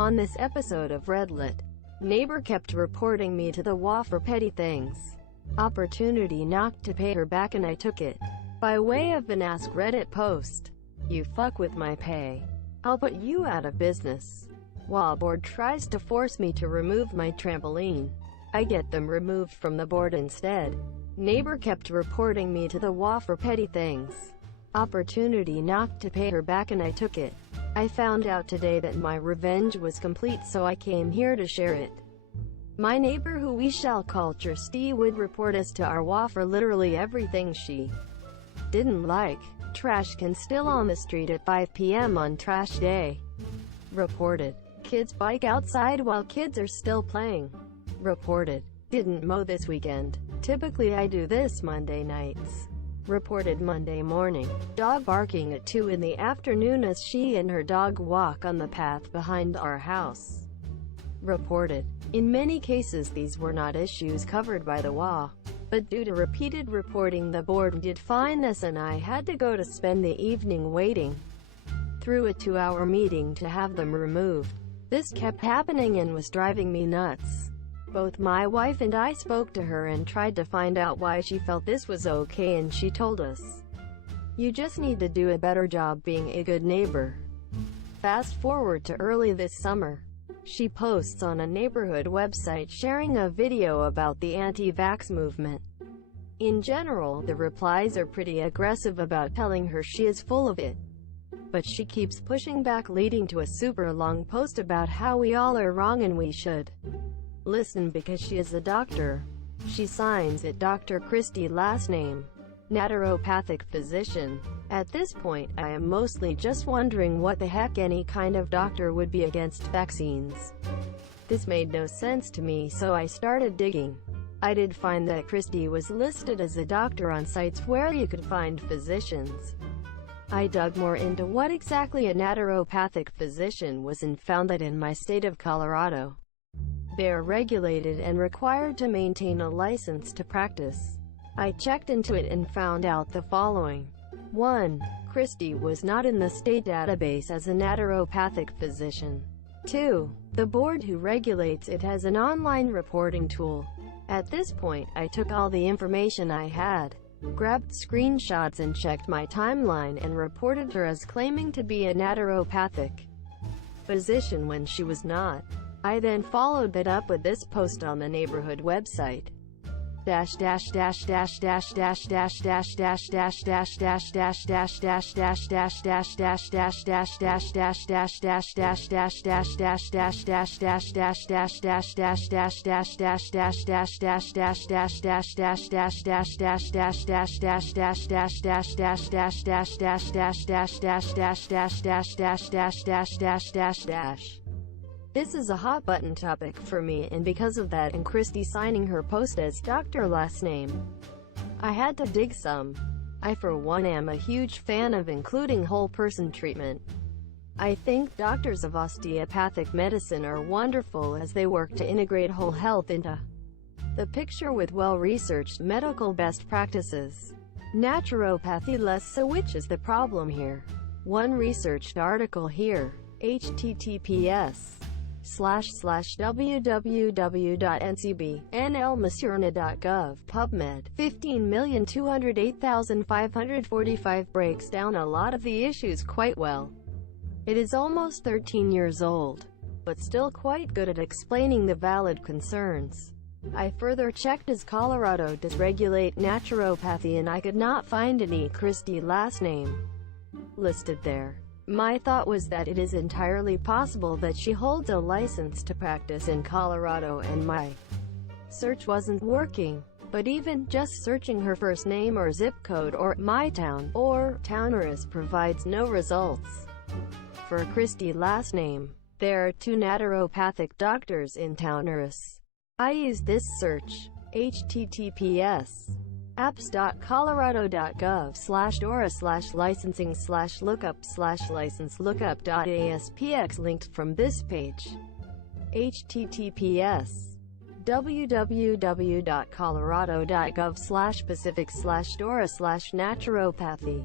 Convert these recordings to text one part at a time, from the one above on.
On this episode of Redlit, neighbor kept reporting me to the HOA for petty things. Opportunity knocked to pay her back and I took it. By way of an Ask Reddit post. You fuck with my pay, I'll put you out of business. While board tries to force me to remove my trampoline, I get them removed from the board instead. Neighbor kept reporting me to the HOA for petty things. Opportunity knocked to pay her back and I took it. I found out today that my revenge was complete, so I came here to share it. My neighbor, who we shall call Kirsty, would report us to our HOA for literally everything she didn't like. Trash can still on the street at 5 p.m. on trash day. Reported. Kids bike outside while kids are still playing. Reported. Didn't mow this weekend. Typically I do this Monday nights. Reported Monday morning. Dog barking at 2 in the afternoon as she and her dog walk on the path behind our house. Reported. In many cases these were not issues covered by the HOA, but due to repeated reporting the board did fine us and I had to go to spend the evening waiting through a 2-hour meeting to have them removed. This kept happening and was driving me nuts. Both my wife and I spoke to her and tried to find out why she felt this was okay, and she told us, "You just need to do a better job being a good neighbor." Fast forward to early this summer. She posts on a neighborhood website sharing a video about the anti-vax movement. In general, the replies are pretty aggressive about telling her she is full of it. But she keeps pushing back, leading to a super long post about how we all are wrong and we should listen because she is a doctor. She signs it Dr. Christie, last name, naturopathic physician. At this point, I am mostly just wondering what the heck any kind of doctor would be against vaccines. This made no sense to me, so I started digging. I did find that Christie was listed as a doctor on sites where you could find physicians. I dug more into what exactly a naturopathic physician was and found that in my state of Colorado, they are regulated and required to maintain a license to practice. I checked into it and found out the following. 1. Christie was not in the state database as a naturopathic physician. 2. The board who regulates it has an online reporting tool. At this point, I took all the information I had, grabbed screenshots and checked my timeline and reported her as claiming to be a naturopathic physician when she was not. I then followed that up with this post on the neighborhood website. This is a hot button topic for me, and because of that and Christie signing her post as Dr. last name, I had to dig some. I for one am a huge fan of including whole person treatment. I think doctors of osteopathic medicine are wonderful as they work to integrate whole health into the picture with well-researched medical best practices. Naturopathy less so, which is the problem here. One researched article here. https://www.ncb.nlmasurna.gov PubMed 15,208,545 breaks down a lot of the issues quite well. It is almost 13 years old, but still quite good at explaining the valid concerns. I further checked as Colorado does regulate naturopathy and I could not find any Christie last name listed there. My thought was that it is entirely possible that she holds a license to practice in Colorado and my search wasn't working. But even just searching her first name or zip code or my town or Townerus provides no results. For Christie last name, there are 2 naturopathic doctors in Townerus. I used this search. https apps.colorado.gov/dora/licensing/lookup/license-lookup.aspx linked from this page. https www.colorado.gov/pacific/dora/naturopathy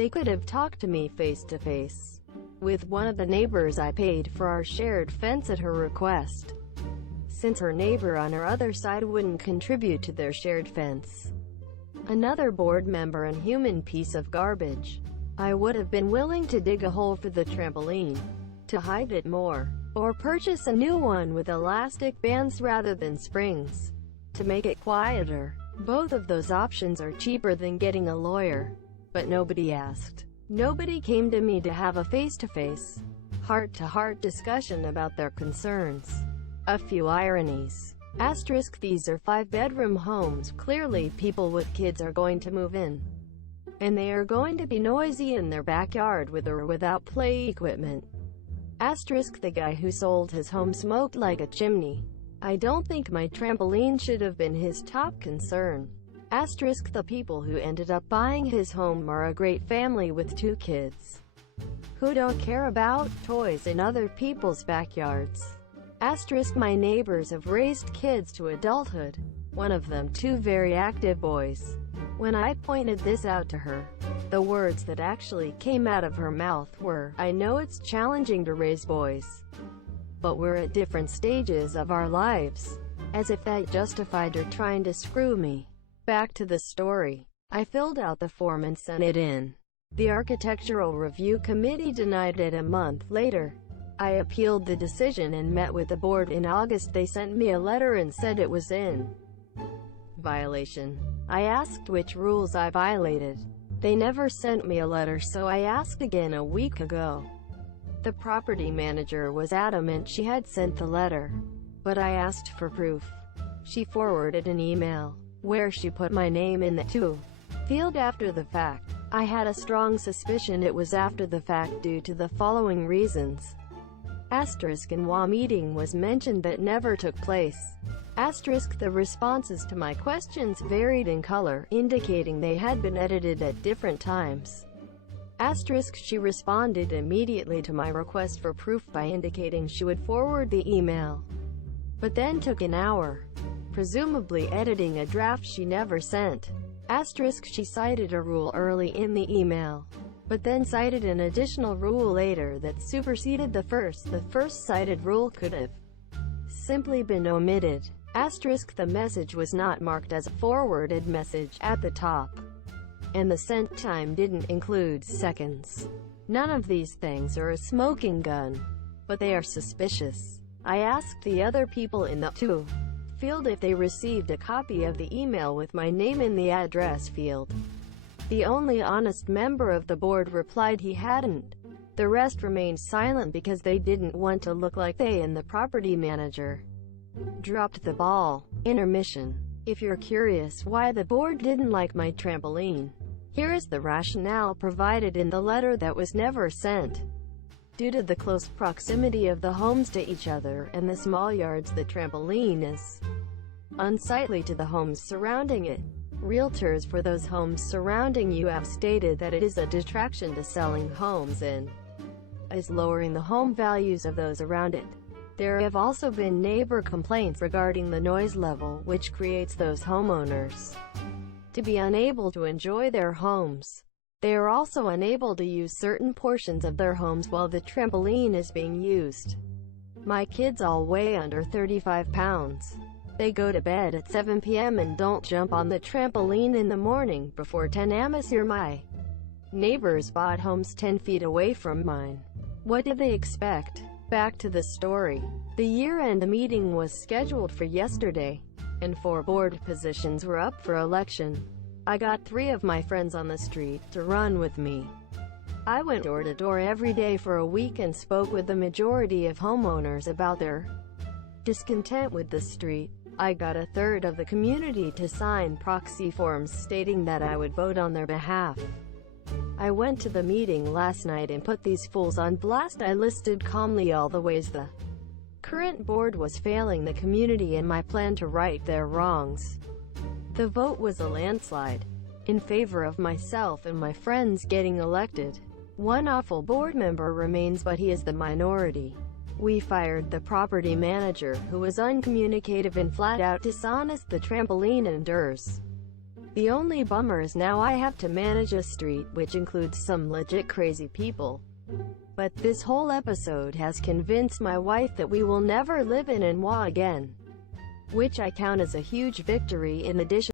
They could have talked to me face to face. With one of the neighbors, I paid for our shared fence at her request, since her neighbor on her other side wouldn't contribute to their shared fence. Another board member and human piece of garbage. I would have been willing to dig a hole for the trampoline, to hide it more, or purchase a new one with elastic bands rather than springs, to make it quieter. Both of those options are cheaper than getting a lawyer. But nobody asked. Nobody came to me to have a face-to-face, heart-to-heart discussion about their concerns. A few ironies. Asterisk, these are 5-bedroom homes. Clearly people with kids are going to move in, and they are going to be noisy in their backyard with or without play equipment. Asterisk, the guy who sold his home smoked like a chimney. I don't think my trampoline should have been his top concern. Asterisk, the people who ended up buying his home are a great family with 2 kids who don't care about toys in other people's backyards. Asterisk, my neighbors have raised kids to adulthood, one of them 2 very active boys. When I pointed this out to her, the words that actually came out of her mouth were, "I know it's challenging to raise boys, but we're at different stages of our lives." As if that justified her trying to screw me. Back to the story. I filled out the form and sent it in. The Architectural Review Committee denied it a month later. I appealed the decision and met with the board in August. They sent me a letter and said it was in violation. I asked which rules I violated. They never sent me a letter, so I asked again a week ago. The property manager was adamant she had sent the letter, but I asked for proof. She forwarded an email where she put my name in the to field after the fact. I had a strong suspicion it was after the fact due to the following reasons. Asterisk, an HOA meeting was mentioned that never took place. Asterisk, the responses to my questions varied in color, indicating they had been edited at different times. Asterisk, she responded immediately to my request for proof by indicating she would forward the email, but then took an hour, presumably editing a draft she never sent. Asterisk, she cited a rule early in the email, but then cited an additional rule later that superseded the first. The first cited rule could have simply been omitted. Asterisk, the message was not marked as a forwarded message at the top, and the sent time didn't include seconds. None of these things are a smoking gun, but they are suspicious. I asked the other people in the to field if they received a copy of the email with my name in the address field. The only honest member of the board replied he hadn't. The rest remained silent because they didn't want to look like they and the property manager dropped the ball. Intermission. If you're curious why the board didn't like my trampoline, here is the rationale provided in the letter that was never sent. Due to the close proximity of the homes to each other and the small yards, the trampoline is unsightly to the homes surrounding it. Realtors for those homes surrounding you have stated that it is a detraction to selling homes and is lowering the home values of those around it. There have also been neighbor complaints regarding the noise level, which creates those homeowners to be unable to enjoy their homes. They are also unable to use certain portions of their homes while the trampoline is being used. My kids all weigh under 35 pounds. They go to bed at 7 p.m. and don't jump on the trampoline in the morning before 10 a.m. My neighbors bought homes 10 feet away from mine. What did they expect? Back to the story. The year-end meeting was scheduled for yesterday, and 4 board positions were up for election. I got 3 of my friends on the street to run with me. I went door to door every day for a week and spoke with the majority of homeowners about their discontent with the street. I got a third of the community to sign proxy forms stating that I would vote on their behalf. I went to the meeting last night and put these fools on blast. I listed calmly all the ways the current board was failing the community and my plan to right their wrongs. The vote was a landslide in favor of myself and my friends getting elected. One awful board member remains, but he is the minority. We fired the property manager, who was uncommunicative and flat-out dishonest. The trampoline endures The only bummer is now I have to manage a street which includes some legit crazy people. But this whole episode has convinced my wife that we will never live in an HOA again, which I count as a huge victory. In addition